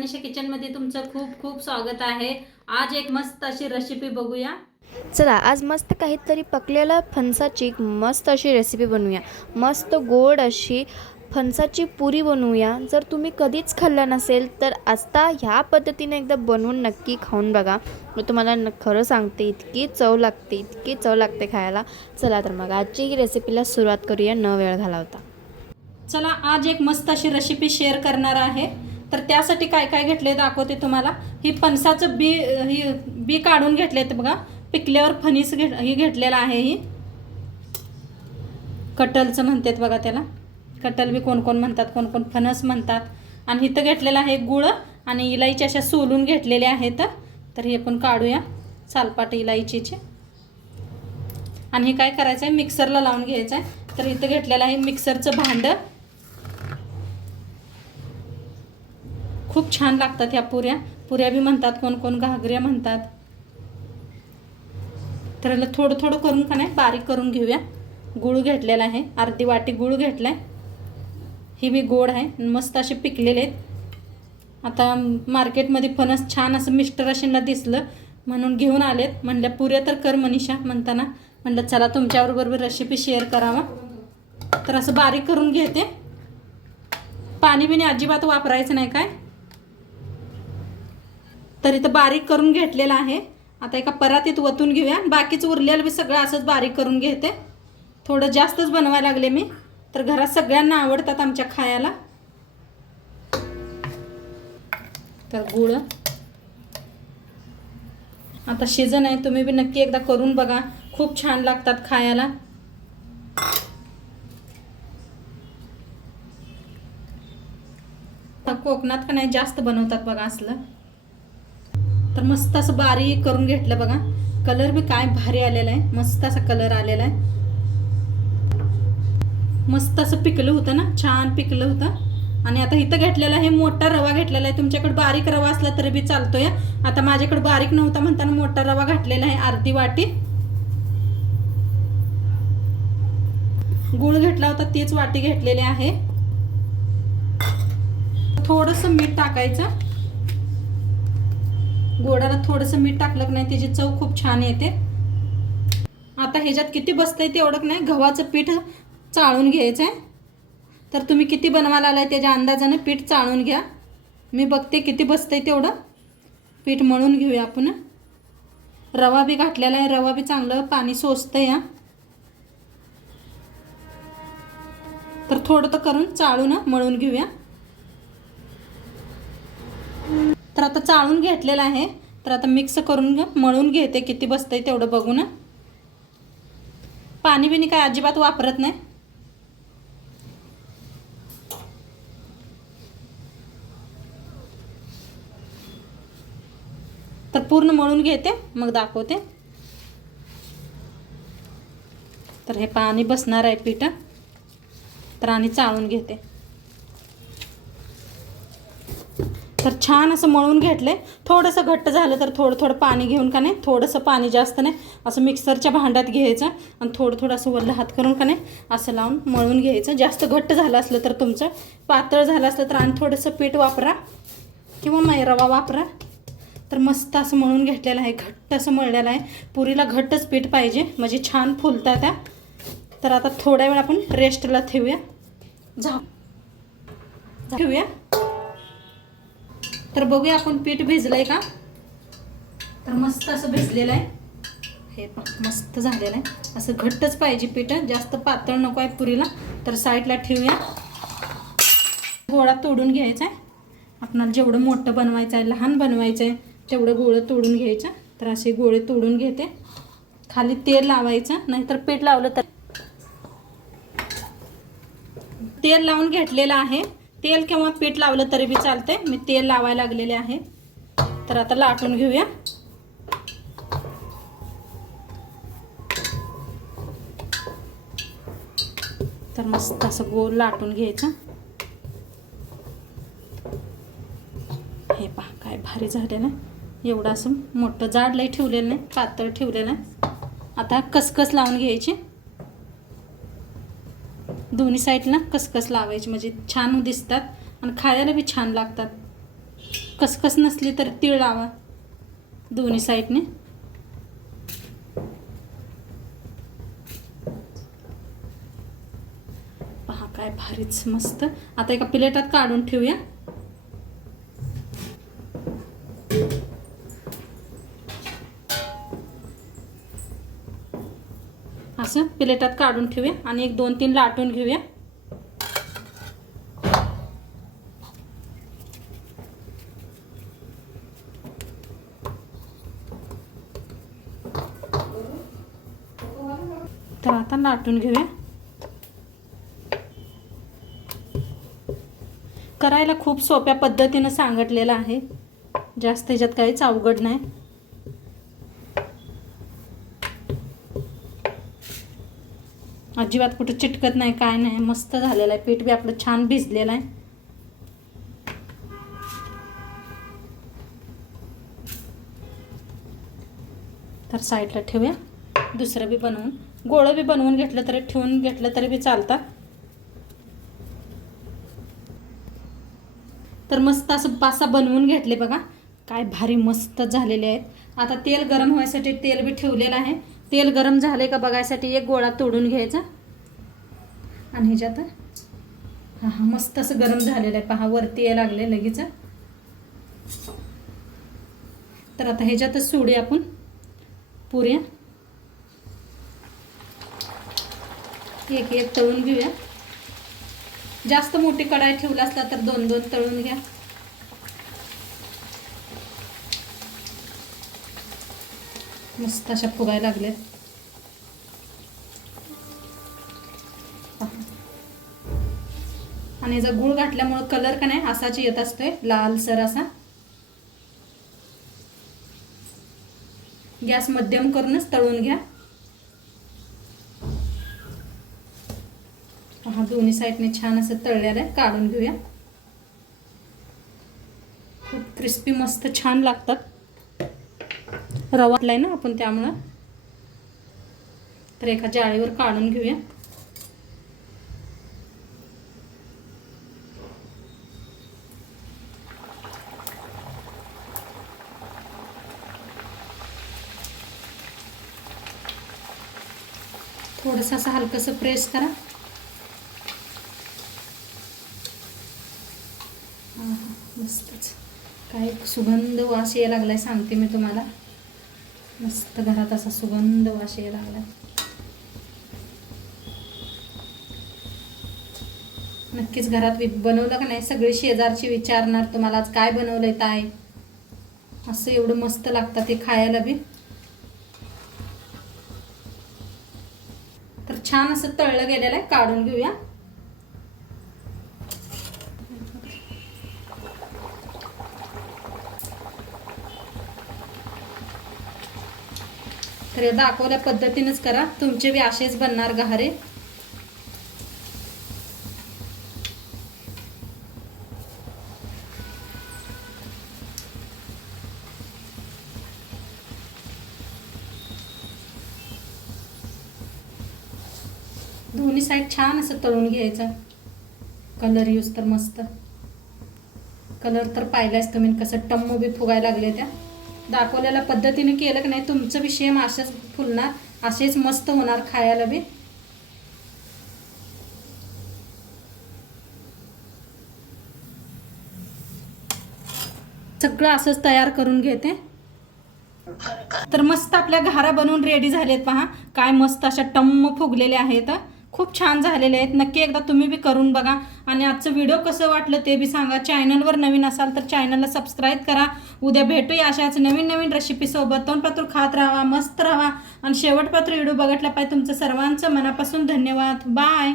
मनीषा किचनमध्ये तुमचं खूप खूप स्वागत आहे। आज एक मस्त अशी रेसिपी बघूया। चला आज मस्त काहीतरी पकलेल्या फणसाची मस्त अशी रेसिपी बनवूया। मस्त गोड अशी फणसाची पुरी बनवूया। जर तुम्ही कधीच खाल्ला नसेल तर आता ह्या पद्धतीने एकदा बनवून नक्की खाऊन बघा। मी तुम्हाला खरं सांगते इतकी चव लागते खायला। चला तर मग आजची ही रेसिपीला सुरुवात करूया न वेळ घालवता। चला आज एक मस्त अशी रेसिपी शेअर करणार आहे। तर त्यासाठी काय काय घेतले दाखवते तुम्हाला। ही फणसाचं बी काढून घेतले ते बघा। पिकल्यावर फणीस घेतलेला आहे। ही कटलचं म्हणतात बघा त्याला। कटल बी कोण कोण म्हणतात, कोण कोण फणस म्हणतात। आणि इथं घेतलेला आहे गुळ आणि इलायची अशा सोलून घेतलेले आहेत। तर हे पण काढूया सालपाट इलायचीचे। आणि हे काय करायचं आहे, मिक्सरला लावून घ्यायचं आहे। तर इथं घेतलेलं आहे मिक्सरचं भांडं। खूप छान लागतात ह्या पुऱ्या बी म्हणतात, कोण कोण घागऱ्या म्हणतात। तर याला थोडं थोडं करून का नाही बारीक करून घेऊया। गूळ घेतलेला आहे, अर्धी वाटी गूळ घेतलाय। ही बी गोड आहे, मस्त असे पिकलेले आहेत। आता मार्केटमध्ये फणस छान असं मिस्टर अशींना दिसलं म्हणून घेऊन आलेत। म्हणलं पुऱ्या तर कर मनीषा म्हणताना म्हणलं चला तुमच्याबरोबर रेसिपी शेअर करावा। तर असं बारीक करून घेते। पाणी बिनी अजिबात वापरायचं नाही काय। तर इथं बारीक करून घेतलेला आहे। आता एका परातीत वतून घेऊया। बाकीचं उरलेलं बी सगळं असंच बारीक करून घेते। थोडं जास्तच बनवायला लागले मी, तर घरात सगळ्यांना आवडतात आमच्या खायला। तर गुळ आता सीजन आहे, तुम्ही बी नक्की एकदा करून बघा, खूप छान लागतात खायला। कोकणात का नाही जास्त बनवतात बघा असलं। तर मस्त असं बारीक करून घेतलं बघा। कलर बी काय भारी आलेला आहे, मस्त असा कलर आलेला आहे। मस्त असं पिकलं होतं ना, छान पिकलं होतं। आणि आता इथं घेतलेला आहे मोठा रवा घेतलेला आहे। तुमच्याकडे बारीक रवा असला तरी बी चालतोय। आता माझ्याकडे बारीक नव्हता म्हणताना मोठा रवा घातलेला आहे, अर्धी वाटी। गूळ घेतला होता तीच वाटी घेतलेली आहे। थोडंसं मीठ टाकायचं। गोडाला थोडंसं मीठ टाकलं की नाही त्याची चव खूप छान येते। आता ह्याच्यात किती बसतंय तेवढं नाही गव्हाचं पीठ चाळून घ्यायचं आहे। तर तुम्ही किती बनवायला आलाय त्याच्या अंदाजाने पीठ चाळून घ्या। मी बघते किती बसतंय तेवढं पीठ मळून घेऊया आपण। रवा बी घातलेला आहे, रवा बी चांगलं पाणी सोसतंय या। तर थोडं तर करून चाळून मळून घेऊया। तर आता चाळून घेतलेलं आहे। तर आता मिक्स करून मळून घेते, किती बसतंय तेवढं बघून। पाणी बिनी काय अजिबात वापरत नाही। तर पूर्ण मळून घेते मग दाखवते। तर हे पाणी बसणार आहे पीठ। तर आणि चाळून घेते। तर छान असं मळून घेतले। थोडंसं घट्ट झालं तर थोडं थोडं पाणी घेऊन का नाही, थोडंसं पाणी जास्त नाही असं मिक्सरच्या भांड्यात घ्यायचं आणि थोडं थोडं असं वल्ल हात करून का नाही असं लावून मळून घ्यायचं। जास्त घट्ट झालं असलं तर तुमचं पातळ झालं असलं तर आणि थोडंसं पीठ वापरा किंवा रवा वापरा। तर मस्त असं मळून घेतलेलं आहे, घट्ट असं मळलेलं आहे। पुरीला घट्टच पीठ पाहिजे म्हणजे छान फुलतात त्या। तर आता थोड्या वेळ आपण रेस्टला ठेवूया, ठेवूया। तर बघूया आपण पीठ भिजलंय का। तर मस्त असं भिजलेलं आहे, हे मस्त झालेलं आहे। असं घट्टच पाहिजे पीठ, जास्त पातळ नको आहे पुरीला। तर साईडला ठेवूया। गोळा तोडून घ्यायचा आहे आपणाला। जेवढं मोठं बनवायचं आहे, लहान बनवायचं आहे तेवढं गोळं तोडून घ्यायचं। तर असे गोळे तोडून घेते। खाली तेल लावायचं, नाहीतर पीठ लावलं तर तेल लावून घेतलेलं आहे। तेल किंवा पीठ लावलं तरी बी चालते, मी तेल लावायला लागलेले आहे। तर आता लाटून घेऊया। तर मस्त असं गोल लाटून घ्यायचं। हे पहा काय भारी झालं ना। एवढं असं मोठं जाड लई ठेवलेलं नाही, पातळ ठेवलेलं आहे। आता कसकस लावून घ्यायची, दोन्ही साईडला कसकस लावायची म्हणजे छान दिसतात आणि खायला बी छान लागतात। कसकस नसली तर तीळ लावा दोन्ही साईडने. पहा काय भारीच मस्त. आता एका प्लेटात काढून ठेवूया. असं प्लेटात काढून ठेवूया आणि 1-2-3 लाटून घेऊया. तर आता लाटून घेऊया. करायला खूप सोप्या पद्धतीनं सांगितलेलं आहे, जास्त त्याच्यात काहीच अवघड नाही. अजिबात कुठं चिटकत नाही, काय नाही. मस्त झालेलं आहे. पीठ बी आपलं छान भिजलेलं आहे. तर साईडला ठेवूया. दुसरं बी बनवून, गोळं बी बनवून घेतलं तरी, ठेवून घेतलं तरी बी चालतात. तर मस्त असं पासा बनवून घेतले बघा. काय भारी मस्त झालेले आहेत. आता तेल गरम व्हायसाठी तेल बी ठेवलेलं आहे. तेल गरम झाले का बघायसाठी एक गोळा तोडून घ्यायचा आणि ह्याच्यात हां मस्त असं गरम झालेलं आहे. पहा वरती यायला लागले लगेच. तर आता ह्याच्यातच सोडूया आपण पुऱ्या. एक तळून घेऊया. जास्त मोठी कढाई ठेवला असला तर 2-2 तळून घ्या. मस्त अशा फुगायला लागल्या. आणि याचा गूळ घातल्यामुळे कलर का नाही असाच येत असतोय, लालसर असा. गॅस मध्यम करूनच तळून घ्या. हा दोन्ही साईडने छान असं तळलेलं आहे. काढून घेऊया. खूप क्रिस्पी मस्त छान लागतात. रवा आहे ना आपण त्यामुळं. तर एका जाळीवर काढून घेऊया. थोडंसं असं हलकंसं प्रेस करा. मस्तच. काय सुगंध वास यायला लागलाय सांगते मी तुम्हाला. मस्त घरात असा सुगंध वास यायला लागलाय. नक्कीच घरात बनवलं का नाही सगळे शेजारची विचारणार तुम्हाला आज काय बनवलंय ताई. असं एवढं मस्त लागतं ते खायला बी. तर छान असं तळलं गेलेलं आहे. काढून घेऊया. तर दाखवल्या पद्धतीनेच करा, तुमचे बी असेच बनणार गहारे. दोन्ही साईड छान असं तळून घ्यायचं. कलर यूज तर मस्त. कलर तर पाहिलाच तुम्ही कसं टम्म बी फुगायला लागले. त्या दाखवलेल्या पद्धतीने केलं की नाही तुमचं बी सेम असेच फुलणार, असेच मस्त होणार खायला बी. सगळं असंच तयार करून घेते. तर मस्त आपल्या घारा बनवून रेडी झालेत. पहा काय मस्त अशा टम्म फुगलेले आहेत. खूप छान झालेले आहेत. नक्की एकदा तुम्ही बी करून बघा. आणि आजचं व्हिडिओ कसं वाटलं ते बी सांगा. चॅनलवर नवीन असाल तर चॅनलला सबस्क्राईब करा. उद्या भेटूया अशाच नवीन रेसिपीसोबत. तोंडपात्र खात राहा, मस्त राहा आणि शेवटपात्र व्हिडिओ बघितला पाहिजे. तुमचं सर्वांचं मनापासून धन्यवाद. बाय.